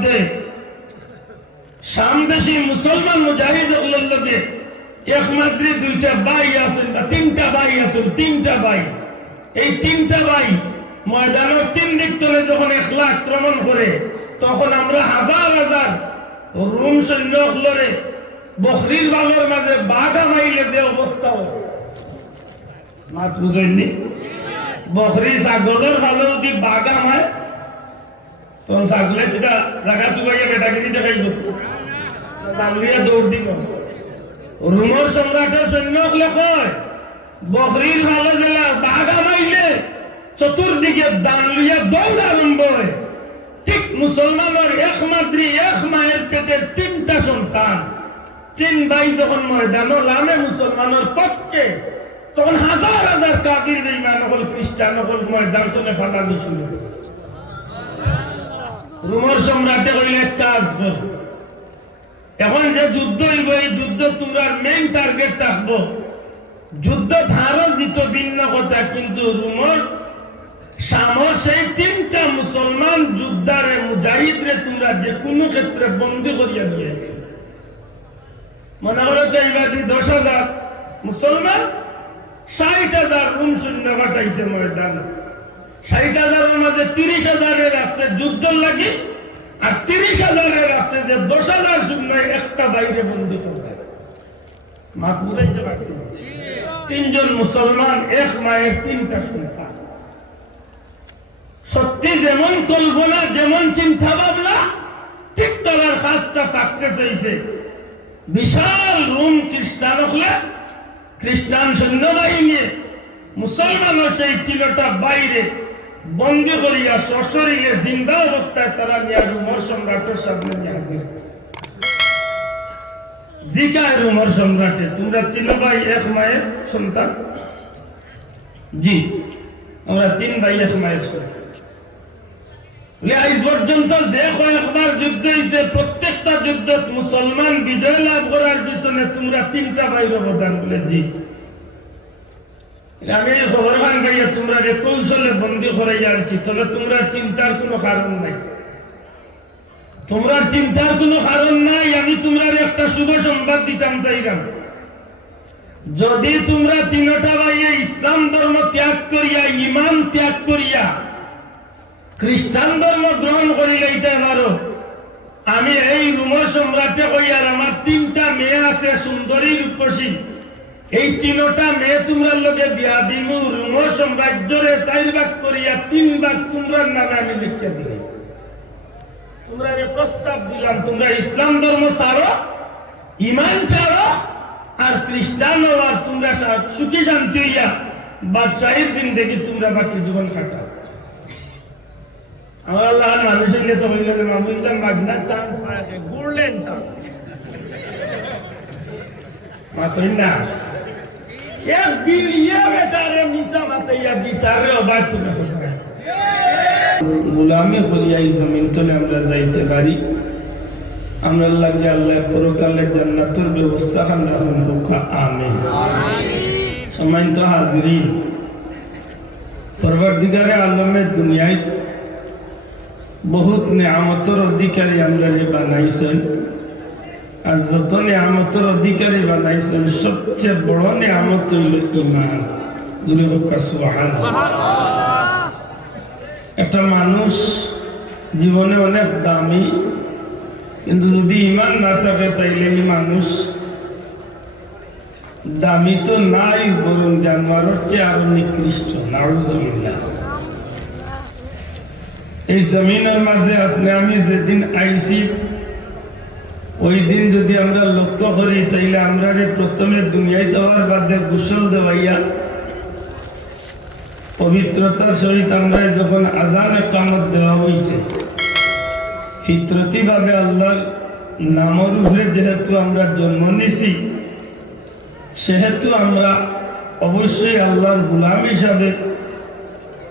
মধ্যে সামদেশী মুসলমান মুজাহিদ লগে একমাত্র দুইটা ভাই আছেন বা তিনটা ভাই আছেন, তিনটা ভাই। এই তিনটা ভাই ময়দানের তিন দিক তলে যখন একলা আক্রমণ করে, তখন আমরা হাজার হাজার রুম সৈন্য লড়ে বকরির বালর মাঝে বাঘা মাইলে যে অবস্থা মাত বুঝেননি। বকরি ছাগলের ভালো যদি বাঘা মায় তখন ছাগলে যেটা জায়গা চুবাইয়া বেটাগিরি দেখাই দাঁড়িয়ে দৌড় দিব। রুমর সম্রাটের সৈন্য হলে কয় বকরির ভালো জেলা বাঘা মাইলে চতুর্দিকে দাঁড়িয়ে দৌড় আরম্ভ হয়। ঠিক মুসলমানের একমাত্র এক মায়ের পেটের তিনটা সন্তান, তিন ভাই যখন ময়দানে লামে মুসলমানের পক্ষে, তখন হাজার হাজার কাফির বেঈমান হল খ্রিস্টান হল ময়দান চলে ফাটানি শুরু। রোমর সম্রাটে হইলে একটা আসবে, এখন যে যুদ্ধ হইব এই যুদ্ধ তোমরা মেইন টার্গেট থাকবো। যুদ্ধ ধারো জিত ভিন্ন কথা, কিন্তু রোমর সামর সেই তিনটা মুসলমান যোদ্ধারে মুজাহিদরে তোমরা যে কোনো ক্ষেত্রে বন্দী করিয়া দিয়েছে। মনে হলো তো এইবার 10,000 মুসলমান 60,000 রুম সৈন্য পাঠাইছে ময়দান। 60,000-এর মধ্যে 30,000 রাখছে যুদ্ধ লাগি, আর 30,000 রাখছে যে 10,000 সৈন্য একটা বাইরে বন্দী করবে। মা বুঝাইতে পারছি? তিনজন মুসলমান, এক মায়ের তিনটা সন্তান। সত্যি যেমন কল্পনা, যেমন চিন্তা ভাবনা, ঠিক তার কাজটা সাকসেস হয়েছে। বিশাল রুম খ্রিস্টান হলে খ্রিস্টান সৈন্যবাহিনী মুসলমানের সেই তিনটা বাইরে বন্দী করিয়া সশরীরে জিন্দা অবস্থায় তারা নিয়ে রোমর সম্রাটের সামনে নিয়ে হাজির হয়েছে। জিজ্ঞায় রোমর সম্রাটে, তোমরা তিন ভাই এক মায়ের সন্তান? জি, আমরা তিন ভাই এক মায়ের সন্তান। আজ পর্যন্ত যে কয়েকবার যুদ্ধ হয়েছে, প্রত্যেকটা যুদ্ধ মুসলমান বিজয় লাভ করার পিছনে তোমরা তিনটা ভাইয়ের অবদান। বলে জি। আমি খবর পান ভাইয়া তোমরা যে কৌশলে বন্দী করে যাচ্ছি, তবে তোমরা চিন্তার কোনো কারণ নাই। তোমরা চিন্তার কোনো কারণ নাই। আমি তোমরা একটা শুভ সংবাদ দিতাম চাইলাম, যদি তোমরা তিনটা ভাইয়ে ইসলাম ধর্ম ত্যাগ করিয়া, ইমান ত্যাগ করিয়া খ্রিস্টান ধর্ম গ্রহণ করে যাইতে পারো, আমি এই রোমর সম্রাটে কইয়ার আমার তিনটা মেয়ে আছে সুন্দরী রূপসী, এই তিনটা মেয়ে তোমরা লোকে বিয়া দিব। রোমর সাম্রাজ্যরে 4 ভাগ করিয়া 3 ভাগ তোমরা নামে আমি লিখিয়ে দিই। তোমরা প্রস্তাব দিলাম, তোমরা ইসলাম ধর্ম ছাড়ো, ইমান ছাড়ো, আর খ্রিস্টান হওয়ার তোমরা সুখী শান্তি হইয়া বাদশাহীর জিন্দেগি তোমরা বাকি জীবন কাটাও। আমার আল্লাহ মানুষের নিয়ে তো হইলে মামুল্লাহ মাগনা চান্স পায়, গোল্ডেন চান্স মাতই না। এক বিলিয়া বেটারে মিশা মাতাইয়া বিচারে অবাক শুনে গোলামি করিয়া এই জমিন তলে আমরা যাইতে পারি। আমরা লাগে আল্লাহ পরকালের জান্নাতের ব্যবস্থা আমরা হোক, আমিন। সম্মানিত হাজিরিন, পরবর্তীকারে আলমের দুনিয়ায় বহুত নিয়ামতের অধিকারী আমরা যে বানাইছেন, আর যত নিয়ামতের অধিকারী বানাইছেন সবচেয়ে বড় নিয়ামত হইল ঈমান। একটা মানুষ জীবনে অনেক দামি, কিন্তু যদি ঈমান না থাকে তাইলে এই মানুষ দামি তো নাই, বরং জানোয়ারের চেয়ে আরো নিকৃষ্ট। নাউযুবিল্লাহ। এই জমিনের মাঝে আপনি আমি যেদিন আইছি, ওই দিন যদি আমরা লক্ষ্য করি তাইলে আমরা প্রথমে দুনিয়ায় দেওয়ার বাদে গোসল দেওয়াইয়া পবিত্রতার সহিত আমরা যখন আযান ইকামত দেওয়া হয়েছে, ফিতরতি ভাবে আল্লাহর নামের উপরে যেহেতু আমরা জন্ম নিছি, সেহেতু আমরা অবশ্যই আল্লাহর গোলাম হিসাবে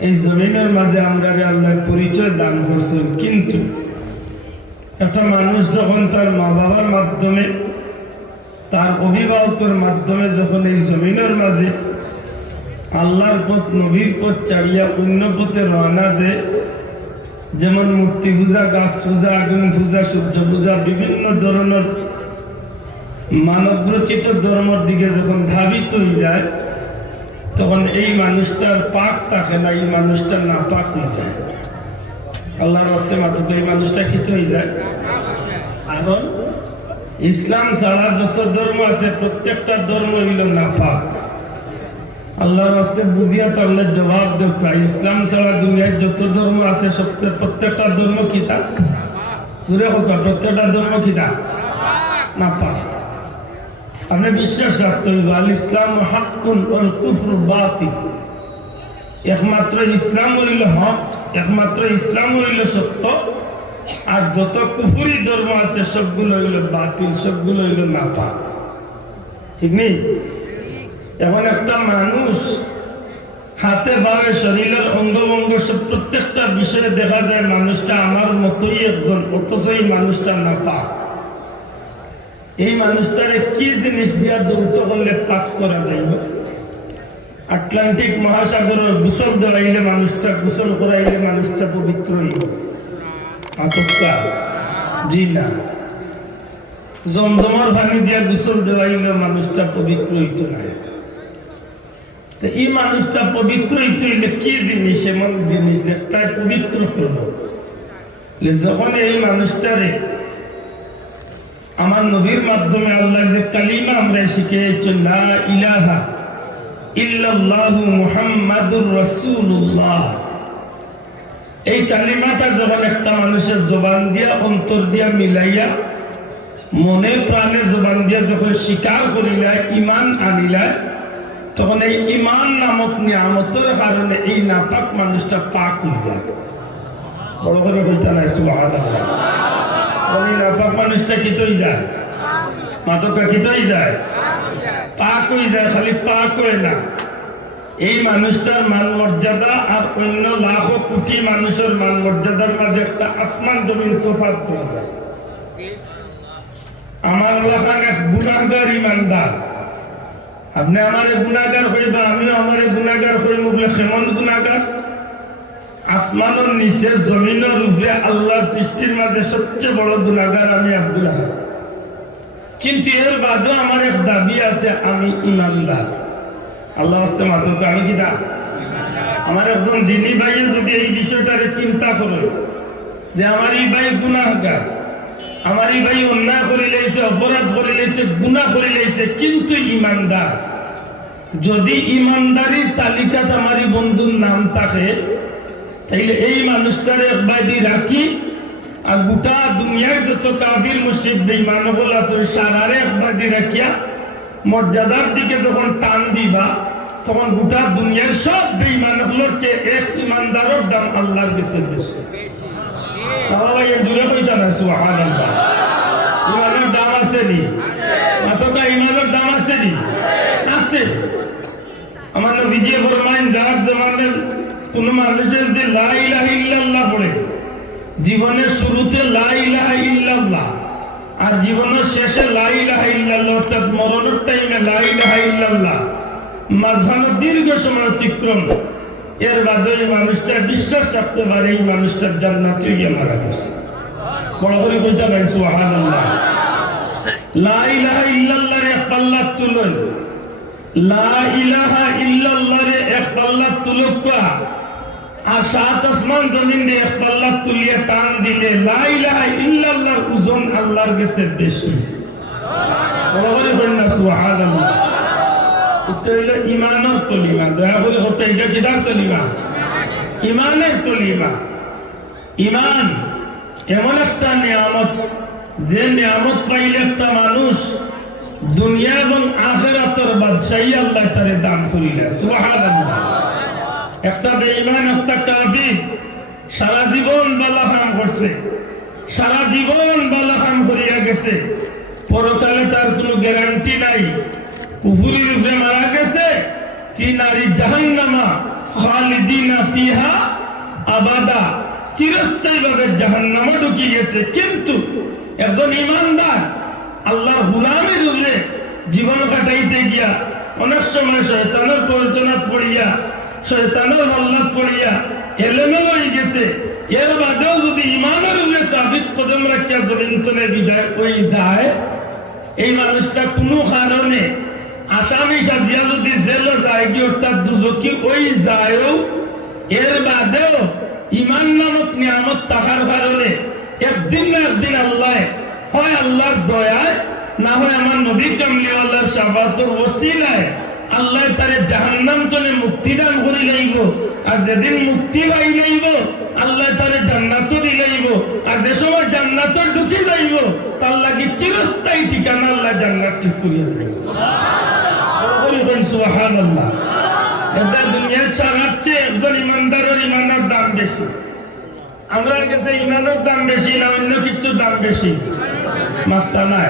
এই জমিনের মাঝে আমরা আল্লাহর পরিচয় দান করছেন। কিন্তু একটা মানুষ যখন তার মা বাবার মাধ্যমে, তার অভিভাবকের মাধ্যমে যখন এই জমিনের মাঝে আল্লাহর পথ, নবীর পথ ছাড়িয়া অন্য পথে রওনা দেয়, যেমন মূর্তি পূজা, গাছ পূজা, আগুন পূজা, সূর্য পূজা, বিভিন্ন ধরনের মানব রচিত ধর্মের দিকে যখন ধাবিত হয়ে যায় তখন এই মানুষটার পাক থাকে না, এই মানুষটা না পাক হয়ে যায়। আল্লাহর রাস্তে মাত্র এই মানুষটা কি হয়ে যায়। কারণ ইসলাম ছাড়া যত ধর্ম আছে প্রত্যেকটা ধর্ম হইল না পাক। আল্লাহর রাস্তে বুঝিয়া তাহলে জবাব দেওয়া, ইসলাম ছাড়া দুনিয়ায় যত ধর্ম আছে প্রত্যেকটা ধর্ম কি তা দূরে হোক, প্রত্যেকটা ধর্ম কি তা না পাক। আপনি বিশ্বাস রাখতে হইব আল ইসলাম হাক্কুন ওয়াল কুফরু বাতিল। একমাত্র ইসলাম হইল হক, একমাত্র ইসলাম হইল সত্য, আর যত কুফরি ধর্ম আছে সবগুলো হইল বাতিল, সবগুলো হইল নাপাক। ঠিক নেই? এখন একটা মানুষ হাতে পায়ে শরীরের অঙ্গভঙ্গ সব প্রত্যেকটা বিষয়ে দেখা যায় মানুষটা আমার মতোই একজন, অথচ এই মানুষটা নাপাক। এই মানুষটারে কি জিনিস দিয়া দৌড় করলে পাক করা যাইব? আটলান্টিক মহাসাগরের গোসল দেওয়াইলে মানুষটা, গোসল করাইলে মানুষটা পবিত্র হইব? জি না। জমজমার পানি দিয়া গোসল দেওয়াইলে মানুষটা পবিত্র হইত না। এই মানুষটা পবিত্র হইতে হইলে কি জিনিস, এমন জিনিস একটাই পবিত্র করলো। যখন এই মানুষটারে আমার নবীর মাধ্যমে আল্লাহ যে কালিমা আমরা শিখেছি, লা ইলাহা ইল্লাল্লাহু মুহাম্মাদুর রাসূলুল্লাহ, এই কালিমাটা যখন একটা মানুষের জবান দিয়া, অন্তর দিয়া মিলাইয়া, মনে প্রাণে জবান দিয়া যখন স্বীকার করিলায়, ইমান আনিলায়, তখন এই ইমান নামক নিয়ামতের কারণে এই নাপাক মানুষটা পাক হয়ে যায়। বড় করে বলতে নাই সুবহানাল্লাহ। ওই নাপাক মানুষটা কি তৈ যায়, মাতকা কি তৈ যায়, পাক হয়ে যায়। খালি পাক হয়ে না, এই মানুষটার মান মর্যাদা আর অন্য লাখো কোটি মানুষের মান মর্যাদার মাঝে একটা আসমান জমিন তফাৎ হয়ে যায়। আমার এলাকার এক গুনাহগার ইমানদার, আপনি আমার গুনাহগার হইবা, আমিও আমার গুনাহগার হইব বলে কেমন গুনাহগার? আসমানের নিচে জমিনের উপরে আল্লাহর সৃষ্টির মাঝে সবচেয়ে বড় গুনাহগার আমি আব্দুল আহাদ। কিন্তু এর বাদেও আমার এক দাবি আছে, আমি ইমানদার। আল্লাহ হস্তে মাত্র আমি কি দা, আমার একজন দিনী ভাইয়ে যদি এই বিষয়টারে চিন্তা করে যে আমার এই ভাই গুনাহগার, আমার এই ভাই অন্যায় করে লাইছে, অপরাধ করে লাইছে, গুনাহ করে লাইছে, কিন্তু ইমানদার। যদি ইমানদারির তালিকাতে আমার বন্ধুর নাম থাকে, তাইলে এই মানুষটারে একবার রাখি, আর গোটা দুনিয়ায় যত কাফির মুশরিক বেঈমান হল আছে সারারে একবার রাখিয়া মর্যাদার দিকে যখন টান দিবা, তখন গোটা দুনিয়ার সব বেঈমান হলোর চেয়ে এক ইমানদারের দাম আল্লাহর কাছে বেশি। ইমানের দাম আছে নি? মাতকা ইমানের দাম আছে নি? আছে। আমার নবীজি ফরমান, যার জমানের কোন মানুষের যে লা ইলাহা ইল্লাল্লাহ পড়ে, জীবনের শুরুতে লা ইলাহা ইল্লাল্লাহ আর জীবনের শেষে লা ইলাহা ইল্লাল্লাহ, অর্থাৎ মরণের টাইমে লা ইলাহা ইল্লাল্লাহ, মাঝখানে দীর্ঘ সময় অতিক্রম, এর বাদে এই মানুষটা বিশ্বাস রাখতে পারে এই মানুষটার জান্নাতে গিয়ে মারা গেছে। বড় করে বলতে পারি সুবহানাল্লাহ। লা ইলাহা ইল্লাল্লাহর এক পাল্লা তুলন, লা ইলাহা ইল্লাল্লাহর এক পাল্লা তুলকা, আর সাত আসমান জমিন দিয়ে এক পাল্লা তুলিয়ে টান দিলে লা ইলাহা ইল্লাল্লাহর ওজন আল্লাহর কাছে বেশি। বড় করে বলেন না সুবহানাল্লাহ। এটা হলো ইমানের কলিমা। দয়া করে হতে এটা কিদার কলিমা? ইমানের কলিমা। ইমান এমন একটা নিয়ামত, যে নিয়ামত পাইলে একটা মানুষ দুনিয়া এবং আখিরাতের বাদশাহী আল্লাহ তারে দান করিলেন। সুবহানাল্লাহ। একটা বেঈমান, একটা কাফির সারা জীবন বালা কাম করছে, সারা জীবন বালা কাম করিয়া গেছে, পরকালে তার কোনো গ্যারান্টি নাই। কুফুরির উপরে মারা গেছে, ফি নারি জাহান্নামা খালিদিনা ফিহা আবাদা, চিরস্থায়ীভাবে জাহান্নামে ঢুকে গেছে। কিন্তু একজন ইমানদার আল্লাহর গোলামির উপরে জীবন কাটাইতে গিয়া অনেক সময় শয়তানের প্ররোচনাত পড়িয়া, শয়তানের হল্লাত পড়িয়া এলেমেলো হয়ে গেছে, এর বাদেও যদি ইমানের উপরে সাবিত কদম রাখিয়া জমিন তলে বিদায় হয়ে যায়, এই মানুষটা কোনো কারণে আসামি সাজিয়া যদি জেলে যায় কি অর্থাৎ দুজকি ওই যায়ও, এর বাদেও ইমান নামক নিয়ামত থাকার কারণে একদিন না একদিন আল্লাহ হয় আল্লাহর দয়ায়, না হয় আমার নবী কামলিওয়ালার শাফাতের ওসিলায় আল্লাহ তারে জাহান্নাম থেকে মুক্তি দান করে লইব। আর যেদিন মুক্তি পাই লইব আল্লাহ তারে জান্নাতও দিলাইব। আর যে সময় জান্নাতও ঢুকে যাইব তার লাগি চিরস্থায়ী ঠিকানা আল্লাহ জান্নাত ঠিক করিয়া দেয়। সুবহানাল্লাহ। এটা দুনিয়ার চালাচ্ছে একজন ইমানদারের ইমানের দাম বেশি। আমরা কাছে ইমানের দাম বেশি না অন্য কিছুর দাম বেশি? মাত্রা নাই।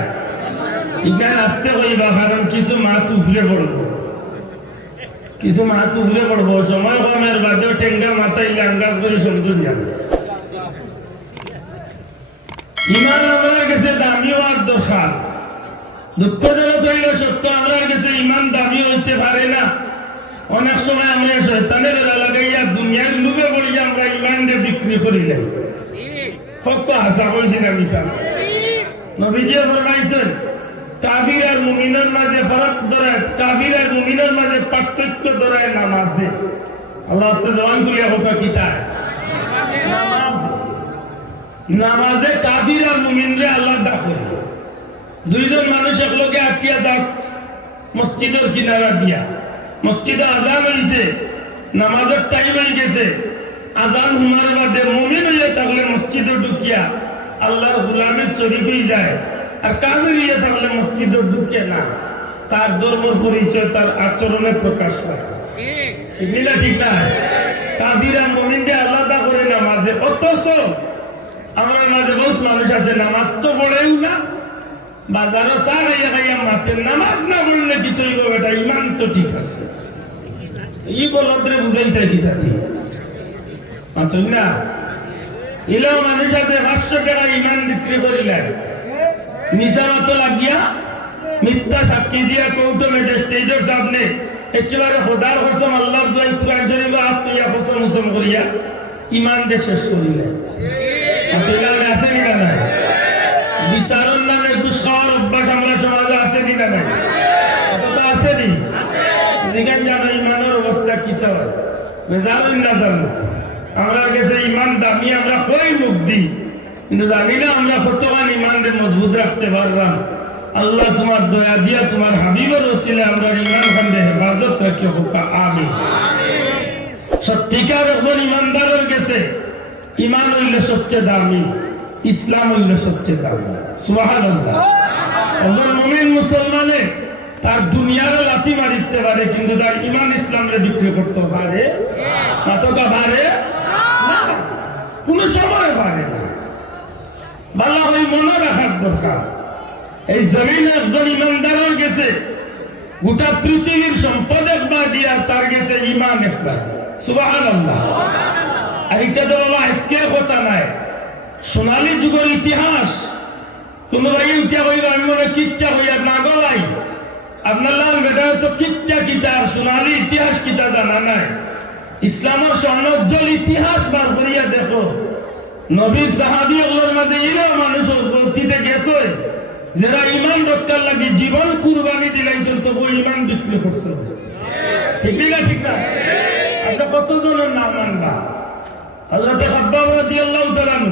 এখানে আসতে হইবা, কারণ কিছু মাছ উফলে পড়বো, কিছু মাছ উফলে পড়বো, সময় কমের বাদেও ঠেঙ্গা মাথায় লাঙ্গাস করে সমঝুন যাবে। ইমান আমার কাছে দামি হওয়ার দরকার। দুঃখজনক হইল সত্য, আমরা কাছে ইমান দামি হইতে পারে না। অনেক সময় আমরা শয়তানের লাগাইয়া দুনিয়ার লুবে পড়ি, আমরা ইমান দিয়ে বিক্রি করিলাম। সত্য হাসা বলছি না মিশা? নবীজি ফরমাইছেন কাফির আর মুমিনের মাঝে ফারাক ধরায়, কাফির আর মুমিনের মাঝে পার্থক্য ধরায় নামাজে। আল্লাহ জবান করিয়া কথা কিতা নামাজে কাফির আর মুমিনরে আল্লাহ ডাকে। দুইজন মানুষ একলগে আটকিয়া যাক মসজিদের কিনারা দিয়া, মসজিদে আজান হইছে, নামাজের টাইম হয়ে গেছে, আজান হুমার বাদে মুমিন হইয়া থাকলে মসজিদে ঢুকিয়া আল্লাহর গোলামের চরিক হয়ে যায়, আর কাফির হইয়া থাকলে মসজিদে ঢুকে না। তার ধর্মের পরিচয় তার আচরণে প্রকাশ হয়। ঠিক না? ঠিক না? কাফির আর মুমিনকে আলাদা করে নামাজে। অথচ আমার মাঝে বহুত মানুষ আছে নামাজ তো পড়েও না, বাজারও চা খাইয়া খাইয়া মাতে, নামাজ না বললে কি তৈব বেটা, ইমান তো ঠিক আছে। ই বলদ্রে বুঝাই চাই কি তাতে আচল না। এলেও মানুষ আছে 500 টাকা ইমান বিক্রি করিলেন, নিশা মতো লাগিয়া মিথ্যা সাক্ষী দিয়া কৌটো মেটে স্টেজের সামনে একেবারে খোদার কসম আল্লাহর দোয়াই কুরআন শরীফ আত্মীয়া কসম মুসম করিয়া ইমান দিয়ে শেষ করিলেন। আছে কিনা নাই? বিচারের নামে ঘুষ খাওয়ার অভ্যাস আমরা সমাজে আছে কিনা নাই? অতটা আছে নি? যেখানে জানো ইমানের অবস্থা কি হয় জানুন না জানো। আমরা কাছে ইমান দামি, আমরা কই মুখ দিই, কিন্তু জানি না আমরা কতখান ইমানকে মজবুত রাখতে পারলাম। আল্লাহ তোমার দয়া দিয়া তোমার হাবিবের ওসিলে আমরা ইমান খানকে হেফাজত রাখি হোক। আমিন। সত্যিকার একজন ইমানদারের কাছে ইমান হইল সবচেয়ে দামি, ইসলাম হইল সবচেয়ে দামি। সুবহানাল্লাহ। একজন মুমিন মুসলমানে তার দুনিয়ার লাথি মারিতে পারে, কিন্তু তার ইমান ইসলামকে বিক্রি করতে পারে কতটা পারে না, কোন সময় পারে না। ভালো ওই মনে রাখার দরকার। এই জমিনে একজন ইমানদারের গেছে গোটা পৃথিবীর সম্পদ একবার দিয়া, তার গেছে ইমান একবার। সুবহানাল্লাহ। আর এটা তো বাবা আজকের কথা নাই, সোনালী যুগের ইতিহাস। কোন ভাই উঠা হইল আমি মনে কিচ্ছা হইয়া না গো ভাই, আপনার লাল বেটা তো কিচ্ছা কিতা আর সোনালী ইতিহাস কিতা জানা নাই। ইসলামের স্বর্ণোজ্জ্বল ইতিহাস বার করিয়া দেখো। নবীর সাহাবী ওগুলোর মাঝে এরাও মানুষ অতীতে গেছে যারা ইমান রক্ষার লাগে জীবন কুরবানি দিলাইছেন, তবু ইমান বিক্রি করছে। ঠিক না? ঠিক না? আমরা কতজনের নাম মানবা? হযরত খাব্বাব রাদিয়াল্লাহু তাআলা আনহু,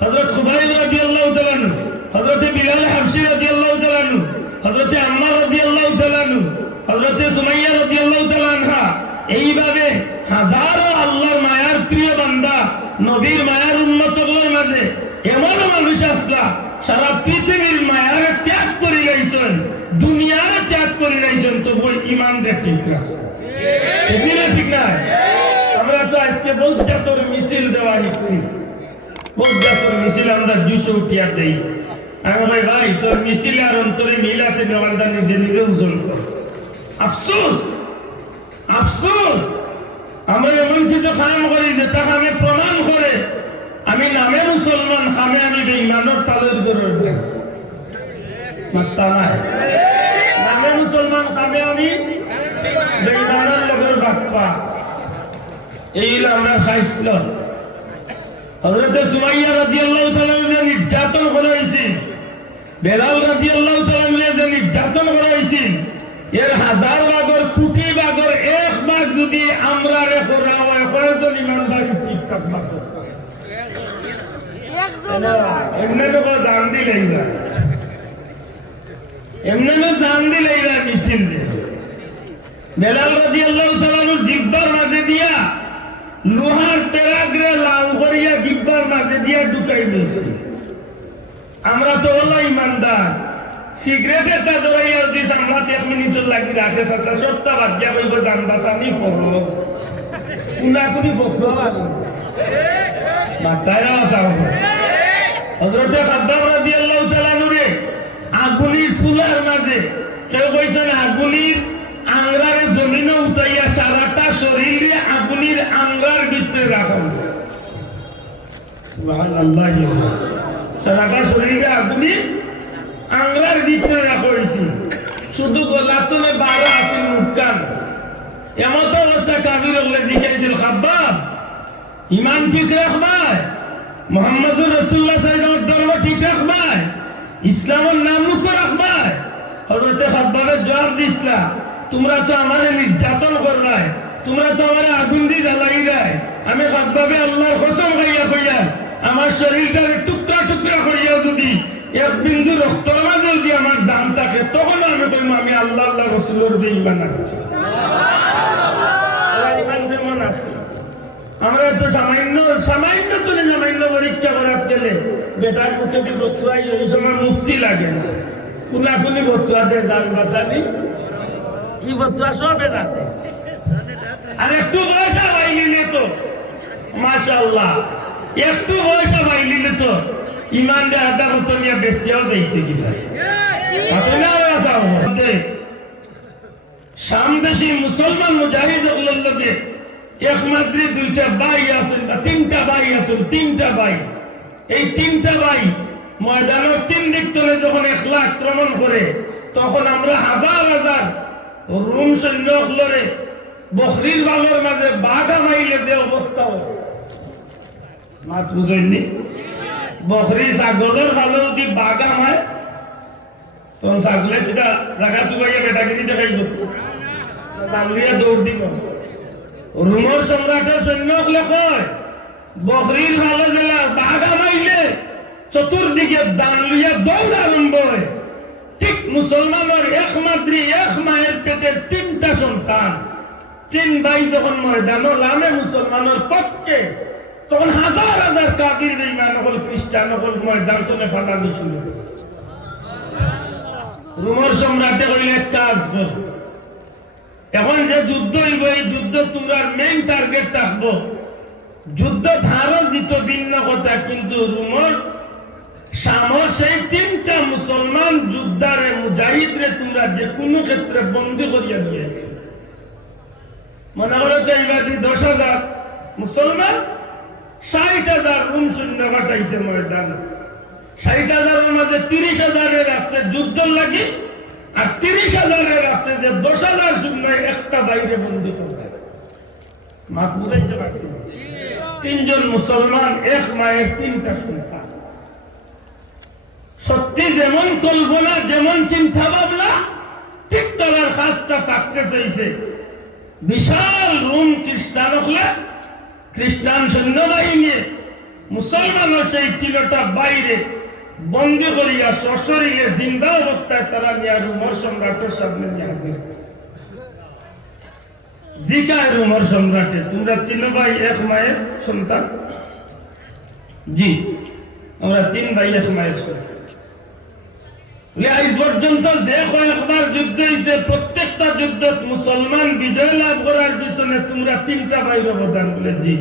হযরত খুবাইব রাদিয়াল্লাহু তাআলা আনহু, হযরত বিলাল হাবশী রাদিয়াল্লাহু তাআলা আনহু, হযরত আম্মার রাদিয়াল্লাহু তাআলা আনহু, হযরত সুমাইয়া রাদিয়াল্লাহু তাআলা আনহা, এইভাবে হাজারো আল্লাহর মায়ার প্রিয় বান্দা নবীর মায়ার উম্মতগুলোর মাঝে এমন মানুষ আসলা সারা পৃথিবীর মায়ার ত্যাগ করে গেছেন, দুনিয়ার ত্যাগ করে গেছেন, তবু ইমান ঠিক রাখছে। ঠিক না? আমরা তো আজকে বহুত জাতর মিছিল দেওয়া নিচ্ছি, বহুত জাতর মিছিল আমরা 200 উঠিয়া দেই। আমি ভাই ভাই তোর মিছিল আর অন্তরে মিল আছে, বেমানটা নিজে নিজে ওজন কর। আফসোস আফসোস, আমরা এমন কিছু কাম করি যে তাকে আমি প্রমাণ করে আমি নামে মুসলমান, খামে আমি বেঈমানের তালের গরুর দেই। মাত্তা নাই। নামে মুসলমান, খামে আমি বেঈমানের লগের বাপ্পা। এই আমরা খাইছিল। হযরত সুমাইয়া রাদিয়াল্লাহু তাআলা নির্যাতন করা হয়েছে, বেলাল রাদিয়াল্লাহু তাআলা নির্যাতন করা হয়েছে, এর হাজার ভাগর কোটি ভাগর এক ভাগ যদি আমরা রে করা হয় কয়জন ইমানদার ঠিকঠাক মাত্র এমনি তো জান দিলেই না, এমনি তো জান দিলেই না মিছিল বেলাল রাদিয়াল্লাহু তাআলা জিহ্বার মাঝে দিয়া লোহার পেরাগ্রে লাল করিয়া জিহ্বার মাঝে দিয়া ঢুকাই দিয়েছে। আমরা তো হলো ইমানদার, সিগারেট একটা ধরাইয়া দিস আমরা 1 মিনিট লাগি রাখে চাচা সবটা বাদ দিয়া কইব জান বাঁচানি ফরজ উনা কোনি বকরা লাগে মাতায়া চাও। হযরত খাব্বাব রাদিয়াল্লাহু তাআলা নুরে আগুনের চুলার মাঝে কেউ কইছেন আগুনের আংরার জমিনে উঠাইয়া সারাটা শরীরে আগুনের আংরার ভিতরে রাখা হয়েছে। সুবহানাল্লাহ, সারাটা শরীরে আগুনের আংরার ভিতরে রাখা হয়েছে, শুধু গোলাতনে 12 আছে মুক্কান। এমত অবস্থা কাবির হলে লিখেছিল খাব্বাব ইমান ঠিক রাখবাই, মুহাম্মদুর রাসূলুল্লাহ সাল্লাল্লাহু আলাইহি ওয়াসাল্লামের ধর্ম ঠিক রাখবাই, ইসলামের নাম মুখ রাখবাই। হযরত খাব্বাবের জবাব দিছলা তোমরা তো আমারে নির্যাতন করবাই, তোমরা তো আমারে আগুন দিয়ে জ্বালাই দেয়। আমি খাব্বাবে আল্লাহর কসম খাইয়া কইয়া আমার শরীরটারে টুকরা টুকরা করিয়া যদি এক বিন্দু রক্তের মাঝে যদি আমার জান থাকে তখন আমি কইব আমি আল্লাহ আল্লাহ রাসূলের উপর ঈমান আনছি। ঈমান যেমন আছে আমরা তো সামান্য সামান্য চলে সামান্য পরীক্ষা করার গেলে বেটার মুখে কি বতুয়াই ওই সময় মুফতি লাগে না, কুলাকুলি বতুয়া দে জান বাঁচানি কি বতুয়া সবে জানে। আর একটু বয়সা বাইলিলে তো মাশাআল্লাহ, একটু বয়সা বাইলিলে তো ইমান দে আদা মতো নিয়ে বেশিও যাইতে কি যায় সামদেশি মুসলমান মুজাহিদ উল্লাহকে একমাত্র 2টা ভাই আছেন বা 3টা ভাই আছেন, 3টা ভাই। এই 3টা ভাই ময়দানের 3 দিক তলে যখন একলা আক্রমণ করে তখন আমরা হাজার হাজার রুম সৈন্য হলরে বকরির বালর মাঝে বাঘা মাইলে যে অবস্থা মাত বুঝেননি, বকরি ছাগলের ভালো যদি বাঘা মায় তখন ছাগলে যেটা জায়গা চুকাইয়া বেটাগিরি দেখাই দামলিয়া দৌড় দিব। রুমর সম্রাটের সৈন্য হলে কয় বকরির ভালো জেলা বাঘা মাইলে চতুর্দিকে দান লইয়া দৌড় আরম্ভ হয়। ঠিক মুসলমানের একমাত্র এক মায়ের পেটের 3টা সন্তান, 3 ভাই যখন ময়দানে লামে মুসলমানের পক্ষে তখন হাজার হাজার কাফির বেঈমান হল খ্রিস্টান হল ময়দান চলে ফাটানো শুরু। রোমের সম্রাটে কইলে কাজ কর, এখন যে যুদ্ধ হইব এই যুদ্ধ তোমরা মেইন টার্গেট থাকবো, যুদ্ধ ধারো জিত ভিন্ন কথা, কিন্তু রোমের সামর সেই 3টা মুসলমান যোদ্ধারে মুজাহিদরে তোমরা যে কোনো ক্ষেত্রে বন্দী করিয়া নিয়েছে। মনে হলো তো এইবার 10,000 মুসলমান 60,000 রুম সৈন্য পাঠাইছে ময়দান। 60,000-এর মধ্যে 30,000 রাখছে যুদ্ধ লাগি, আর 30,000 রাখছে যে 10,000 সৈন্য একটা বাইরে বন্দী করবে। মাত বুঝাইতে পারছি? 3 জন মুসলমান, এক মায়ের 3টা সন্তান। সত্যি যেমন কল্পনা যেমন চিন্তা ভাবনা ঠিক তার কাজটা সাকসেস হয়েছে। বিশাল রুম খ্রিস্টান হলে খ্রিস্টান সৈন্যবাহিনী মুসলমানের সেই 3টা বাইরে বন্দী করিয়া সশরীরে জিন্দা অবস্থায় তারা নিয়ে রোমের সম্রাটের সামনে নিয়ে হাজির করছে। জিজ্ঞায় রোমের সম্রাটে তোমরা 3 ভাই এক মায়ের সন্তান? জি, আমরা 3 ভাই এক মায়ের সন্তান। আজ পর্যন্ত যে কয়েকবার যুদ্ধ হয়েছে প্রত্যেকটা যুদ্ধ মুসলমান বিজয় লাভ করার পিছনে তোমরা 3টা ভাইয়ের অবদান বলে। জি,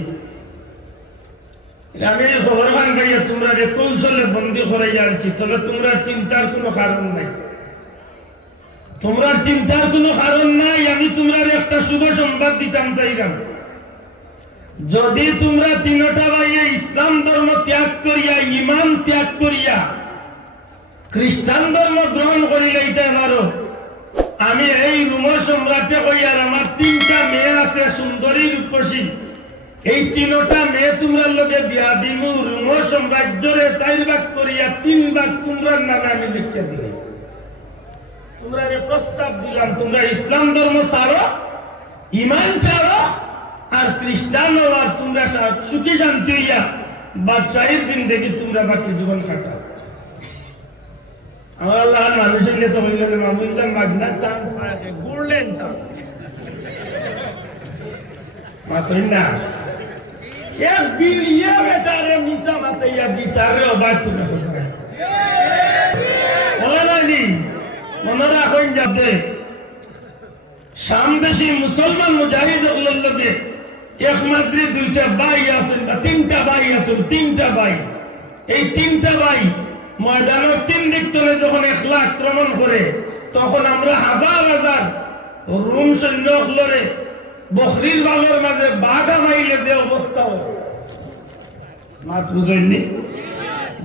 আমি খবর পান ভাইয়া তোমরা যে কৌশলে বন্দী করাই আনছি, তবে তোমরা চিন্তার কোনো কারণ নাই, তোমরা চিন্তার কোনো কারণ নাই। আমি তোমরা একটা শুভ সংবাদ দিতাম চাইলাম, যদি তোমরা 3টা ভাইয়ে ইসলাম ধর্ম ত্যাগ করিয়া ইমান ত্যাগ করিয়া খ্রিস্টান ধর্ম গ্রহণ করি লইতে পারো, আমি এই রোমের সম্রাটে কই আর আমার 3টা মেয়ে আছে সুন্দরী রূপসী, এই তিনটা মেয়ে তোমরা লোকে বিয়া দিমু রুম সাম্রাজ্যরে 4 ভাগ করিয়া 3 ভাগ তোমরার নামে আমি লিখিয়া দিই। তোমরা এই প্রস্তাব দিলাম, তোমরা ইসলাম ধর্ম ছাড়ো, ঈমান ছাড়ো, আর খ্রিস্টান আর তোমরা সুখী শান্তি হইয়া বাদশাহীর জিন্দেগি তোমরা বাকি জীবন কাটাও। আমার আল্লাহ মানুষের তো হইলেন মামুল্লাহ মাগনা চান্স আছে, গোল্ডেন চান্স মাত্রই না এক বিলিয়া বেটারে মিশা মাতাইয়া বিচারে অবাচু না হচ্ছে। ওলানি মনে রাখুন যাতে সামদেশি মুসলমান মুজাহিদ উল্লেখে একমাত্র 2টা ভাই আছেন বা 3টা ভাই আছেন, 3টা ভাই। এই 3টা ভাই ময়দানের 3 দিক তলে যখন একলা আক্রমণ করে তখন আমরা হাজার হাজার রুম সৈন্য লড়ে বকরির বালর মাঝে বাঘা মাইলে যে অবস্থা মাত বুঝেননি।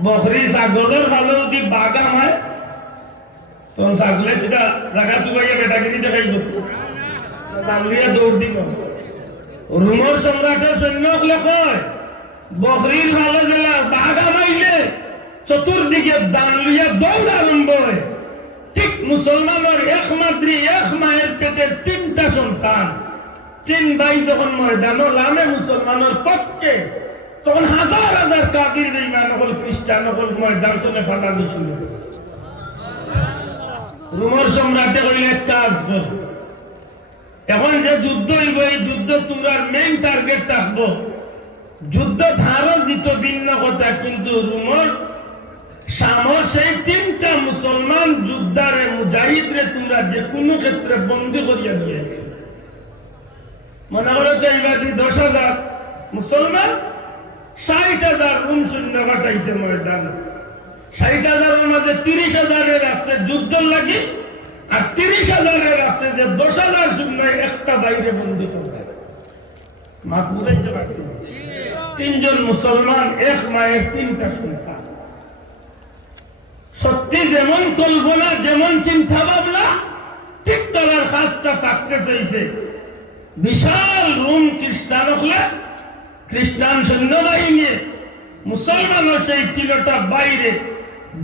বকরি ছাগলের ভালো যদি বাঘা মায় তখন ছাগলে যেটা জায়গা চুকাইয়া বেটাগিরি দেখাই দামলিয়া দৌড় দিব। রুমর সম্রাটের সৈন্য হলে কয় বকরির ভালো জেলা বাঘা মাইলে চতুর্দিকে দামলিয়া দৌড় আরম্ভ হয়। ঠিক মুসলমানের একমাত্র এক মায়ের পেটের 3টা সন্তান, 3 ভাই যখন ময়দানে লামে মুসলমানের পক্ষে তখন হাজার হাজার কাফির বেঈমান হল খ্রিস্টান হল ময়দান চলে ফাটানো শুরু। রোমের সম্রাটে কইলে কাজ কর, এখন যে যুদ্ধ হইব এই যুদ্ধ তোমরা মেইন টার্গেট থাকবো। যুদ্ধ ধারো জিত ভিন্ন কথা, কিন্তু রোমের সামর সেই 3টা মুসলমান যোদ্ধারে মুজাহিদরে তোমরা যে কোনো ক্ষেত্রে বন্দী করিয়া নিয়েছে। মনে হলো তো এইবার 10,000 মুসলমান 60,000 রুম সৈন্য ঘটাইছে ময়দান। 60,000-এর মধ্যে 30,000 রাখছে যুদ্ধ লাগি, আর 30,000 রাখছে যে 10,000 সৈন্য একটা বাইরে বন্দী করবে। মাত বুঝাইতে পারছি? 3 জন মুসলমান, এক মায়ের 3টা সন্তান। সত্যি যেমন কল্পনা, যেমন চিন্তা ভাবনা, ঠিক তার কাজটা সাকসেস হয়েছে। বিশাল রুম খ্রিস্টান হলে খ্রিস্টান সৈন্যবাহিনী মুসলমানের সেই 3টা বাইরে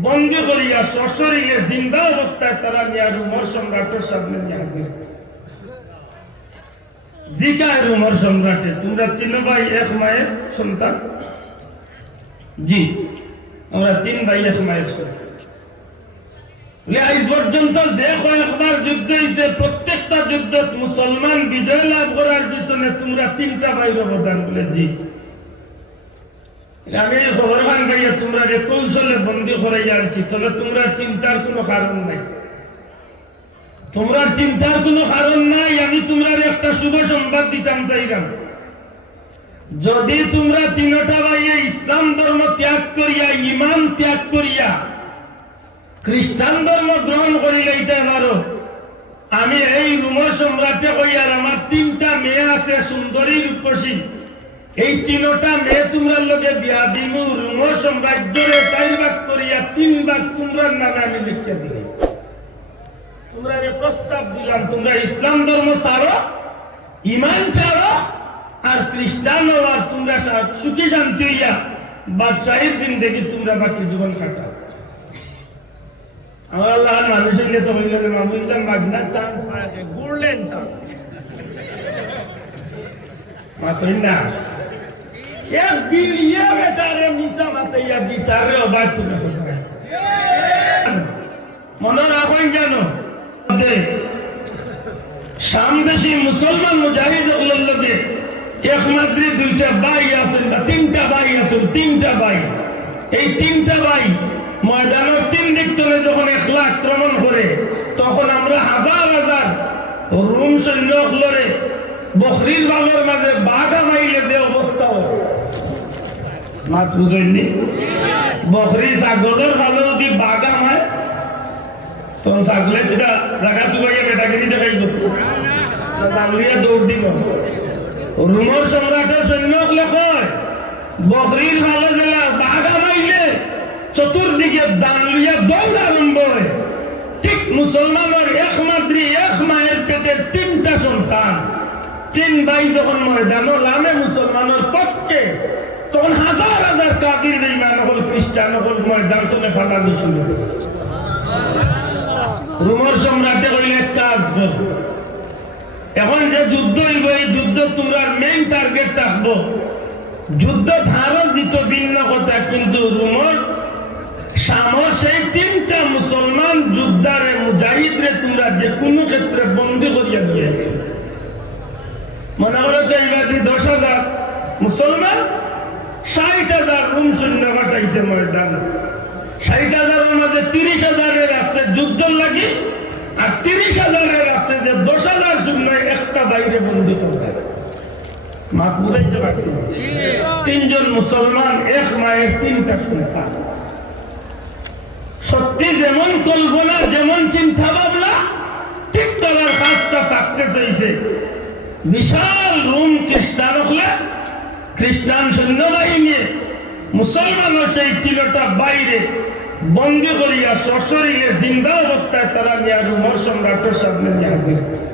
বন্দী করিয়া সশরীরে জিন্দা অবস্থায় তারা নিয়ে রুমর সম্রাটের সামনে নিয়ে হাজির করছে। জিগায় রুমর সম্রাটে, তোমরা 3 ভাই এক মায়ের সন্তান? জি, আমরা 3 ভাই এক মায়ের সন্তান। আজ পর্যন্ত যে কয়েকবার যুদ্ধ হয়েছে প্রত্যেকটা যুদ্ধ মুসলমান বিজয় লাভ করার পিছনে তোমরা 3টা ভাইয়ের অবদান বলে। জি, আমি খবর পান ভাইয়া তোমরা যে কৌশলে বন্দী করে যাচ্ছি, তবে তোমরা চিন্তার কোনো কারণ নাই। তোমরা চিন্তার কোনো কারণ নাই। আমি তোমরা একটা শুভ সংবাদ দিতাম চাইলাম, যদি তোমরা 3টা ভাইয়ে ইসলাম ধর্ম ত্যাগ করিয়া ঈমান ত্যাগ করিয়া খ্রিস্টান ধর্ম গ্রহণ করে লইতে পারো, আমি এই রোমের সম্রাটে কইয়ার আমার 3টা মেয়ে আছে সুন্দরী রূপসী, এই 3টা মেয়ে তোমরা লোকে বিয়া দিমু রোমের সাম্রাজ্যরে 4 ভাগ করিয়া 3 ভাগ তোমরার নামে আমি লিখিয়া দিই। তোমরা এই প্রস্তাব দিলাম, তোমরা ইসলাম ধর্ম ছাড়ো, ঈমান ছাড়ো, আর খ্রিস্টান আর তোমরা সুখী শান্তি হইয়া বাদশাহীর জিন্দেগি তোমরা বাকি জীবন কাটাও। আমার আল্লাহ মানুষের তো হইলেন মামুল্লাহ মাগনা চান্স আছে, গোল্ডেন চান্স মাত্রই না এক বিলিয়া বেটারে মিশা মাতাইয়া বিচারে অবাচু না হচ্ছে। মনে রাখুন জানো সামদেশি মুসলমান মুজাহিদ উল্লেখে একমাত্র 2টা ভাই আছেন বা 3টা ভাই আছেন, 3টা ভাই। এই 3টা ভাই ময়দানের 3 দিক তলে যখন একলা আক্রমণ করে তখন আমরা হাজার হাজার রুম সৈন্য লড়ে বকরির বালর মাঝে বাঘা মাইলে যে অবস্থা মাত বুঝেননি। বকরি ছাগলের ভালো যদি বাঘা মায় তখন ছাগলে যেটা জায়গা চুকাইয়া বেটাগিরি দেখাই দামলিয়া দৌড় দিব। রুমর সম্রাটের সৈন্য হলে কয় বকরির ভালো জেলা বাঘা মাইলে চতুর্দিকে দামলিয়া দৌড় আরম্ভ হয়। ঠিক মুসলমানের একমাত্র এক মায়ের পেটের 3টা সন্তান, তিন ভাই যখন ময়দানে লামে মুসলমানের পক্ষে, তখন হাজার হাজার কাফির বেঈমান হল, খ্রিস্টান হল, ময়দান চলে ফাটানি শুরু। রোমের সম্রাটে কইলে এক কাজ কর, এখন যে যুদ্ধ হইব এই যুদ্ধ তোমরা মেইন টার্গেট থাকবো, যুদ্ধ ধারো জিত ভিন্ন কথা, কিন্তু রোমের সামর সেই তিনটা মুসলমান যোদ্ধারে মুজাহিদরে তোমরা যে কোনো ক্ষেত্রে বন্দী করিয়া দিয়েছে। মনে হলো তো এইবার 10,000 মুসলমান 60,000 রুম সৈন্য পাঠাইছে ময়দান। 60,000-এর মধ্যে 30,000-এর আছে যুদ্ধ লাগি, আর 30,000-এর আছে যে 10,000 সৈন্য একটা বাইরে বন্দী করবে। মা বুঝাইতে পারছি? তিনজন মুসলমান, এক মায়ের তিনটা সন্তান। সত্যি যেমন কল্পনা, যেমন চিন্তা ভাবনা, ঠিক তার কাজটা সাকসেস হয়েছে। বিশাল রুম খ্রিস্টান হলে খ্রিস্টান সৈন্যবাহিনী মুসলমানের সেই তিনটা বাইরে বন্দী করিয়া সশরীরে জিন্দা অবস্থায় তারা নিয়ে রোমের সম্রাটের সামনে নিয়ে হাজির করছে।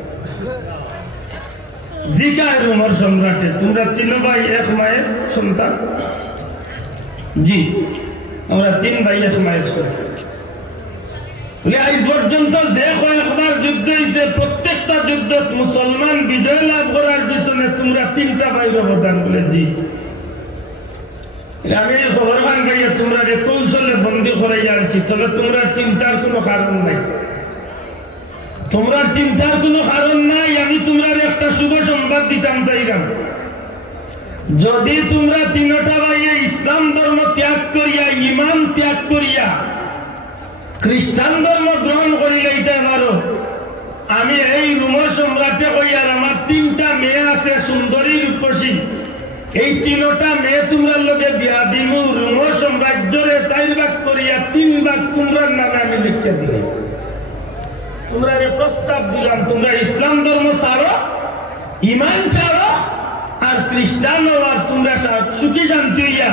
জিজ্ঞায় রোমের সম্রাটে, তোমরা তিন ভাই এক মায়ের সন্তান? জি, আমরা 3 ভাই 1 মায়ের সন্তান। আজ পর্যন্ত যে কয়েকবার যুদ্ধ হয়েছে প্রত্যেকটা যুদ্ধ মুসলমান বিজয় লাভ করার পিছনে তোমরা 3টা ভাইয়ের অবদান। বলে জি। আমি খবর পান ভাইয়া তোমরা যে কৌশলে বন্দী করে যাচ্ছি, তবে তোমরা চিন্তার কোনো কারণ নাই, তোমরা চিন্তার কোনো কারণ নাই। আমি তোমরা একটা শুভ সংবাদ দিতাম চাইলাম, যদি তোমরা 3টা ভাইয়ে ইসলাম ধর্ম ত্যাগ করিয়া, ইমান ত্যাগ করিয়া খ্রিস্টান ধর্ম গ্রহণ করে লইতে পারো, আমি এই রোমের সম্রাটে কইয়ার আমার 3টা মেয়ে আছে সুন্দরী রূপসী, এই 3টা মেয়ে তোমরা লোকে বিয়া দিমু। রোমের সাম্রাজ্যরে 4 ভাগ করিয়া 3 ভাগ তোমরার নামে আমি লিখিয়ে দিই। তোমরা প্রস্তাব দিলাম, তোমরা ইসলাম ধর্ম ছাড়ো, ইমান ছাড়ো, আর খ্রিস্টান হওয়ার তোমরা সুখী শান্তি হইয়া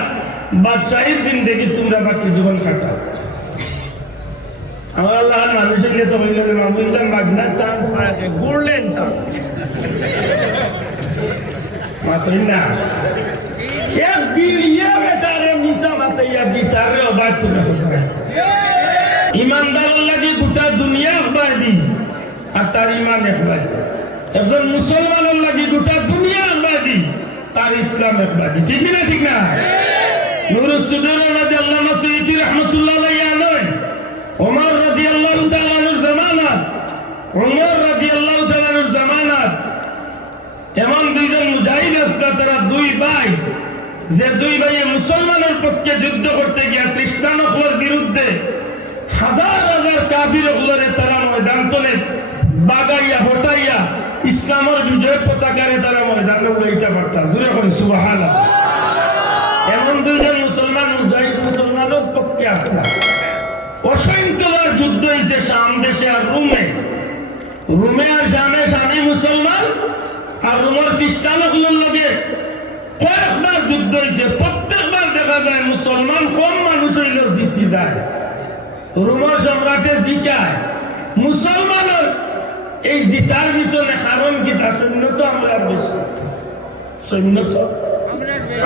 বাদশাহীর জিন্দেগি তোমরা বাকি জীবন কাটাও। আমার আল্লাহ মানুষের নিয়ে তো বললেন মামুল্লাহ মাগনা চান্স আছে, গোল্ডেন চান্স মাত্রই না। এক বিলিয়া বেটারে মিশা মাতাইয়া বিচারে অবাক শুনে ইমানদার লাগি গোটা দুনিয়া একবার দি, আর তার ইমান একবার দি। একজন মুসলমানের লাগি গোটা দুনিয়া একবার দি, তার ইসলাম একবার দি। ঠিক না? ঠিক না? নুরুস সুদুরের মধ্যে আল্লামা সুয়ুতি রাহমাতুল্লাহ আলাইহি নয়, ওমর রাদিয়াল্লাহু তাআলা আনহুর জামানাত, ওমর রাদিয়াল্লাহু তাআলা আনহুর জামানাত এমন দুইজন মুজাহিদ আসতো, তারা 2 ভাই, যে 2 ভাইয়ে মুসলমানের পক্ষে যুদ্ধ করতে গিয়া খ্রিস্টানদের বিরুদ্ধে হাজার হাজার কাফিরগুলোরে তারা ময়দান তোলে বাগাইয়া হটাইয়া ইসলামের বিজয় পতাকারে তারা ময়দানে উড়াইতে পারতা। জোরে করে সুবহানাল্লাহ। এমন দুইজন মুসলমান মুজাহিদ মুসলমানের পক্ষে আসলা। অসংখ্যবার যুদ্ধ হয়েছে শাম দেশে আর রোমে, রোমে আর শামে, শামী মুসলমান আর রোমের খ্রিস্টানগুলোর লগে কয়েকবার যুদ্ধ হয়েছে। প্রত্যেকবার দেখা যায় মুসলমান কম মানুষ হইলেও জিতি যায়। রোমের সম্রাটে জিকায়, মুসলমানের এই জিতার পিছনে কারণ কি? তার সৈন্য তো আমরা বেশি, সৈন্য তো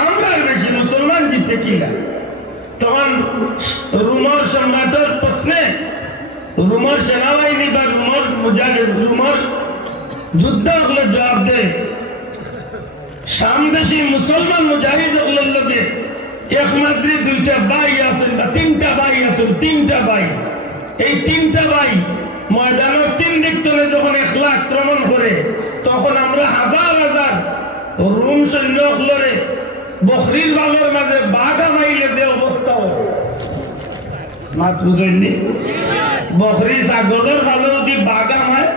আমরা বেশি, মুসলমান জিতে কিনা। তখন রোমের সম্রাটের প্রশ্নে রোমের সেনাবাহিনী বা রোমের মুজাহিদ, রোমের যুদ্ধগুলো জবাব দেয়, সামদেশী মুসলমান মুজাহিদগুলোর লোকে একমাত্র 2টা ভাই আছেন বা 3টা ভাই আছেন, 3টা ভাই। এই 3টা ভাই ময়দানের 3 দিক তলে যখন একলা আক্রমণ করে, তখন আমরা হাজার হাজার রুম সৈন্যগুলোরে বকরির বালুর মাঝে বাঘা মাইলে যে অবস্থা হয়, মাত বুঝেননি? বকরি ছাগলের ভালো যদি বাঘা মায়,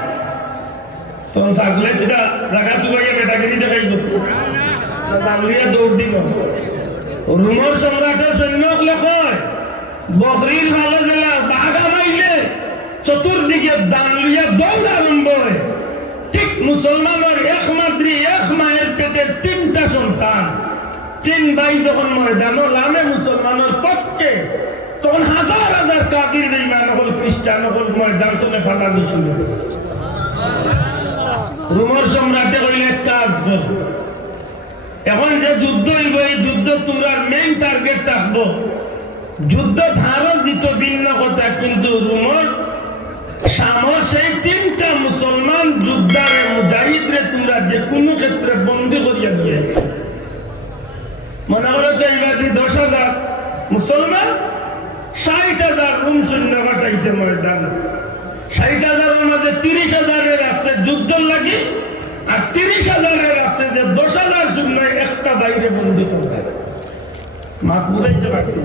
তখন ছাগলে যেটা জায়গা চুবাইয়া বেটাগিরি দেখাই করছে, দৌড় দিল। রোমের সম্রাটের সৈন্য কয় বকরির ভালো জেলা বাঘা মাইলে চতুর্দিকে দান লিয়া দৌড় আরম্ভ হয়। ঠিক মুসলমানের একমাত্র এক মায়ের পেটের 3টা সন্তান, 3 ভাই যখন ময়দানে লামে মুসলমানের পক্ষে, তখন হাজার হাজার কাফির বেঈমান হল, খ্রিস্টান হল, ময়দান চলে ফাটানি শুরু। রোমর সম্রাটে কইলে কাজ কর, এখন যে যুদ্ধ হইব এই যুদ্ধ তোমরা মেইন টার্গেট থাকবো, যুদ্ধ ধারো জিত ভিন্ন কথা, কিন্তু রোমর সামস এই 3টা মুসলমান যোদ্ধারে মুজাহিদরে তোমরা যে কোনো ক্ষেত্রে বন্দী করিয়া দিয়েছে। মনে হলো তো এইবার 10,000 মুসলমান 60,000 রুম সৈন্য পাঠাইছে ময়দান, 60,000-এর মধ্যে 30,000-এর আছে যুদ্ধ লাগি, আর 30,000-এর আছে যে 10,000 সৈন্য একটা বাইরে বন্দী করবে। মা বুঝাইতে পারছি?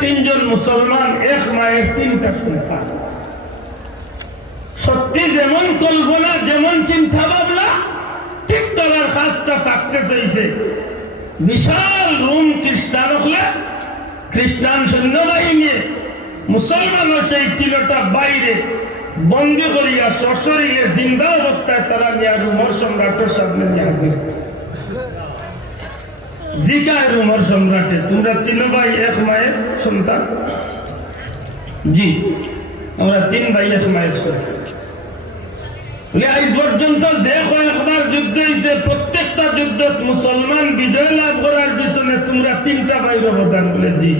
3 জন মুসলমান, এক মায়ের 3টা সন্তান। সত্যি যেমন কল্পনা, যেমন চিন্তা ভাবনা, ঠিক তার কাজটা সাকসেস হয়েছে। বিশাল রুম খ্রিস্টান হলে খ্রিস্টান সৈন্যবাহিনী মুসলমানের সেই 3টা বাইরে বন্দী করিয়া সশরীরে জিন্দা অবস্থায় তারা নিয়ে রোমর সম্রাটের সামনে নিয়ে হাজির করছে। জিগায় রোমর সম্রাটে, তোমরা 3 ভাই 1 মায়ের সন্তান? জি, আমরা 3 ভাই 1 মায়ের সন্তান। আজ পর্যন্ত যে কয়েকবার যুদ্ধ হয়েছে প্রত্যেকটা যুদ্ধ মুসলমান বিজয় লাভ করার পিছনে তোমরা 3টা ভাইয়ের অবদান। বলে জি,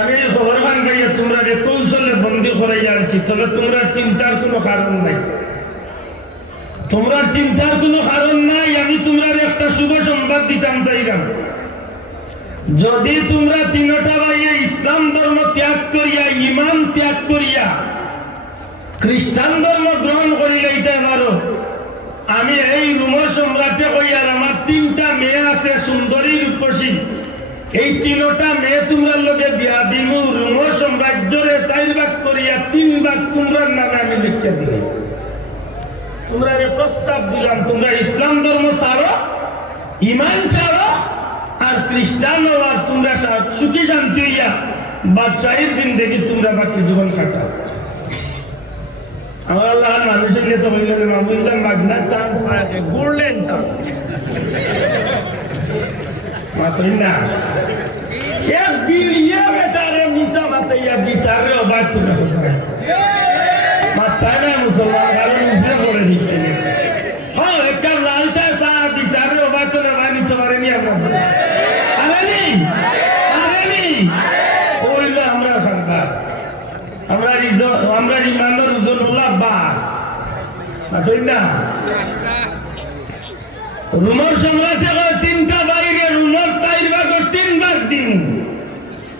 আমি খবর পান ভাইয়া তোমরা যে কৌশলে বন্দী করে আনছি, তবে তোমরা চিন্তার কোনো কারণ নাই, তোমরা চিন্তার কোনো কারণ নাই। আমি তোমরা একটা শুভ সংবাদ দিতাম চাইলাম, যদি তোমরা 3টা ভাইয়ে ইসলাম ধর্ম ত্যাগ করিয়া, ইমান ত্যাগ করিয়া খ্রিস্টান ধর্ম গ্রহণ করে যাইতে পারো, আমি এই রোমর সম্রাটে কইয়ার আমার 3টা মেয়ে আছে সুন্দরী রূপসী, এই 3টা মেয়ে তোমরা লোকে বিয়া দিব, রোমর সাম্রাজ্যরে 4 ভাগ করিয়া 3 ভাগ তোমরা নামে আমি লিখিয়া দিই। তোমরা এই প্রস্তাব দিলাম, তোমরা ইসলাম ধর্ম ছাড়ো, ইমান ছাড়ো, আর খ্রিস্টান হওয়ার তোমরা সুখী শান্তি হইয়া বাদশাহীর জিন্দেগি তোমরা বাকি জীবন কাটাও। আমার আল্লাহ মানুষের নিয়ে তো বললেন বললাম মাগনা চান্স আছে, গোল্ডেন চান্স মাত্রই না এক বিলিয়া বেটারে মিশা মাতাইয়া বিচারে অবাক শুনে মাথায় না মুসলমান কারণ উঠে পড়ে দিচ্ছে। হ্যাঁ, একটা লাল চা চা বিচারে অবাক শুনে ভাই নিতে পারেনি আমরা আরেনি ওইল আমরা খানকার আমরা ইমানের হুজুরুল্লাহ বা না রুমর সম্রাটে 3টা বাইরে রুমর 4 ভাগ 3 ভাগ দিন,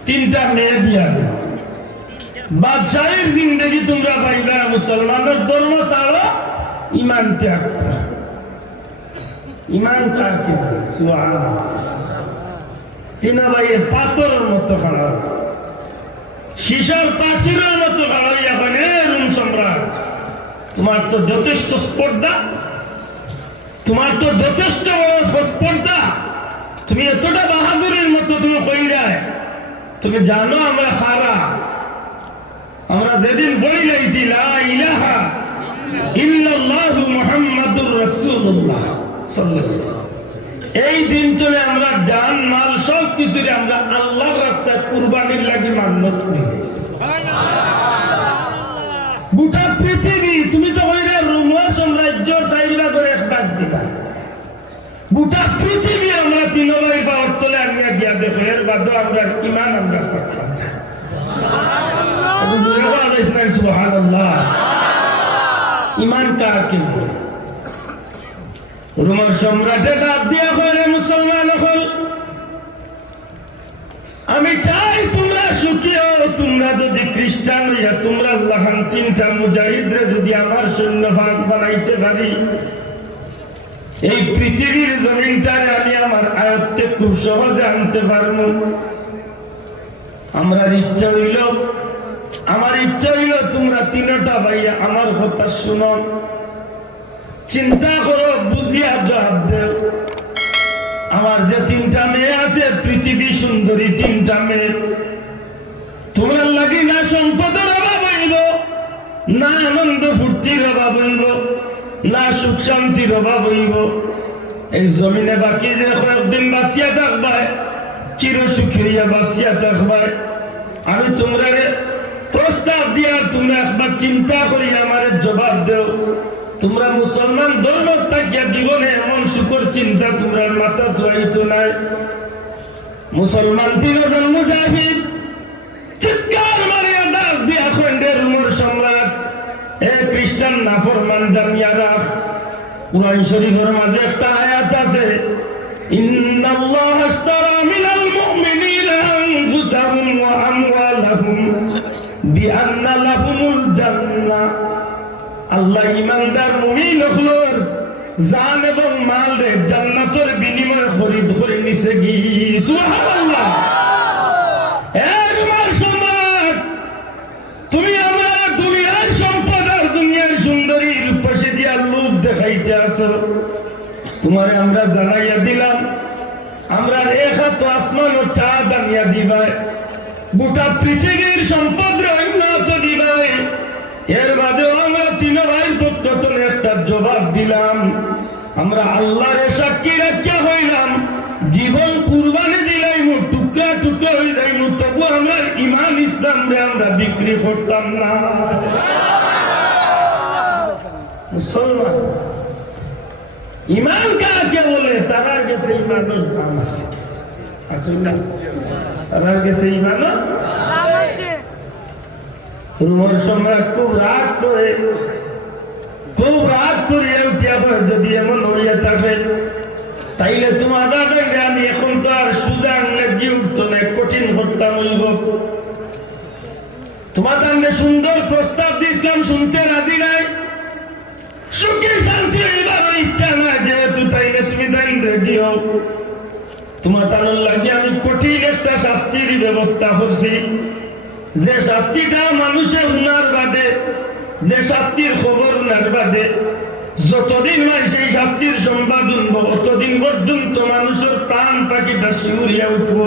3টা মেয়ে বিয়া বাদশাহীর জিন্দেগি তোমরা পাইবা, মুসলমানের ধর্ম ছাড়ো, ইমান ত্যাগ করো। ইমান ত্যাগ কি? সুবহানাল্লাহ। 3 ভাইয়ে পাথরের মতো খাড়া, শিশার প্রাচীরের মতো খাড়া। এখন রুম সম্রাট, তোমার তো যথেষ্ট স্পর্ধা, তোমার তো যথেষ্ট স্পর্ধা, তুমি এতটা বাহাদুরের মতো তুমি কইরায়, তুমি জানো আমরা খারা, আমরা যেদিন বই লাইছি লা ইলাহা ইল্লাল্লাহু মুহাম্মাদুর রাসূলুল্লাহ সাল্লাল্লাহু আলাইহি ওয়াসাল্লাম, এই দিন চলে আমরা জান মাল সব কিছুরে আমরা আল্লাহর রাস্তায় কুরবানির লাগি মান্নত করে গেছি। গোটা পৃথিবী তুমি তো কইরা রোমর সাম্রাজ্য 4 ভাগ করে 1 ভাগ দিবা, গোটা পৃথিবী আমরা 3 ভাই পাওয়ার তলে আমরা গিয়া দেখো, এর বাদ আমরা ইমান আমরা সাক্ষাৎ সুবহানাল্লাহ। ইমান কার কিনব? রোমর সম্রাটে ডাক দিয়া কইলে মুসলমান হল, আমি চাই তোমরা সুখী হও। তোমরা যদি খ্রিস্টান হইয়া তোমরা আল্লাহর 3টা মুজাহিদরে যদি আমার সৈন্য বানাইতে পারি, এই পৃথিবীর জমিনটারে আমি আমার আয়ত্তে খুব সহজে আনতে পারবো। আমার ইচ্ছা হইল তোমরা 3টা ভাইয়া আমার কথা শুনো, চিন্তা করো, বুঝিয়া জবাব দেও। আমার যে 3টা মেয়ে আছে, পৃথিবী সুন্দরী 3টা মেয়ে, তোমরা লাগি না সম্পদের অভাব হইব, না আনন্দ ফুর্তির অভাব হইব, না সুখ শান্তির অভাব হইব। এই জমিনে বাকি যে কয়েকদিন বাঁচিয়া থাকবায়, চির সুখিয়া বাঁচিয়া থাকবায়, আমি তোমরা প্রস্তাব দিয়া তোমরা একবার চিন্তা করি আমার জবাব দেও। তোমরা মুসলমান ধর্ম থাকিয়া জীবনে এমন শুকর চিন্তা তোমরা মাথা ধরাইতো নাই। মুসলমান 3 জন মুজাহিদ চিৎকার মারিয়া ডাক দিয়া খন্ডের উমর সম্রাট, এ খ্রিস্টান নাফরমান জামিয়ারা, কুরআন শরীফের মাঝে একটা আয়াত আছে, ইন্নাল্লাহা আশতারা মিনাল মুমিনিনা আনফুসাহুম ওয়া আমওয়ালাহুম বিআন্না লাহুমুল জান্নাহ। আল্লাহ ইমানদার মুমিন হলোর জান এবং মালে জান্নাতের বিনিময়ে খরিদ করে নিছে কি। সুবহানাল্লাহ। এর উমর সম্রাট, তুমি আমরা দুনিয়ার সম্পদ আর দুনিয়ার সুন্দরীর পাশে দিয়া লোভ দেখাইতে আছো। তোমারে আমরা জানাইয়া দিলাম, আমরা এক হাত আসমান ও চাঁদ আনিয়া দিবাই, গোটা পৃথিবীর সম্পদ উন্নত দিবাই। এর বাদেও আমরা 3 ভাইয়ের পক্ষ থেকে একটা জবাব দিলাম, আমরা আল্লাহর সাক্ষী রাখিয়া হইলাম, জীবন কুরবানি দিলাম, টুকরা টুকরা হয়ে যাইম, তবু আমরা ইমান ইসলাম আমরা বিক্রি করতাম না। মুসলমান ইমান কাকে বলে? তারা গেছে ইমানের দাম আছে, আসলে না, তারা গেছে ইমানের দাম আছে। উমর সম্রাট খুব রাগ করে উঠিয়া হয়, যদি এমন হইয়া থাকে তাইলে তোমার দাদাকে আমি এখন তো আর সুজা আনলে গিয়ে উঠতো না, কঠিন করতাম হইব। তোমার দামে সুন্দর প্রস্তাব দিয়েছিলাম, শুনতে রাজি নাই, সুখী শান্তি হইবার ইচ্ছা না, যেহেতু তাইলে তুমি দাইন রেডি হও। তোমার তানোর লাগে আমি কঠিন একটা শাস্তির ব্যবস্থা করছি, যে শাস্তিটা মানুষের উনার বাদে, যে শাস্তির খবর উনার বাদে যতদিন নয় সেই শাস্তির সংবাদ উনব, অতদিন পর্যন্ত মানুষের প্রাণ পাখিটা শিউরিয়া উঠব।